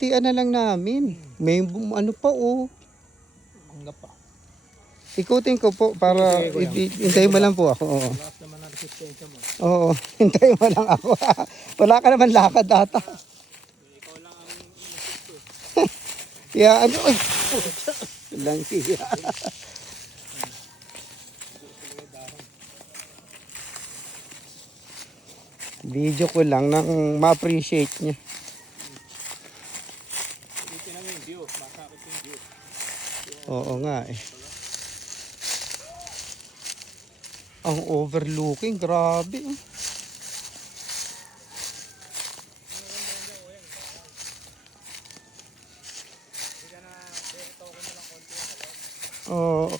Tian na lang namin. May ano pa oh. Hanggang pa. Ikutin ko po para Sige, kuya. hintayin mo lang po ako. Oo. Lakas naman ang resistensya mo. Oo, hintayin mo lang ako. Wala ka naman lakad ata. Ikaw lang ang nasito. Yeah, ano? Ay, lang siya. Video ko lang nang ma-appreciate niya. Ulitin namin yung view. Masakit yung view. Oo nga eh. Ang overlooking, grabe. Oh.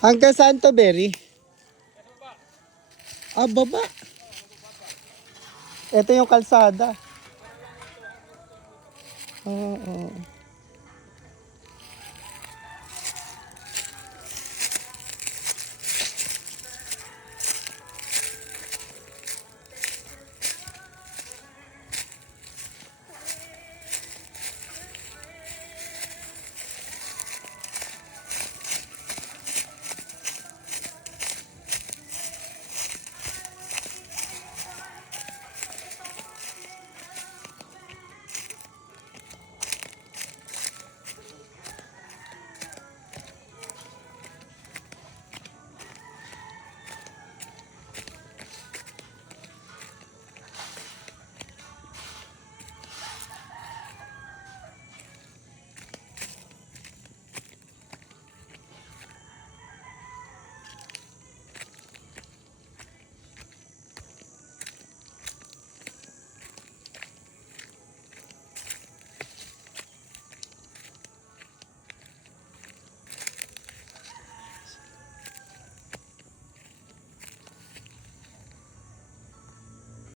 Hanggang saan to, Berry? Ah, baba. Ito yung kalsada. Oo.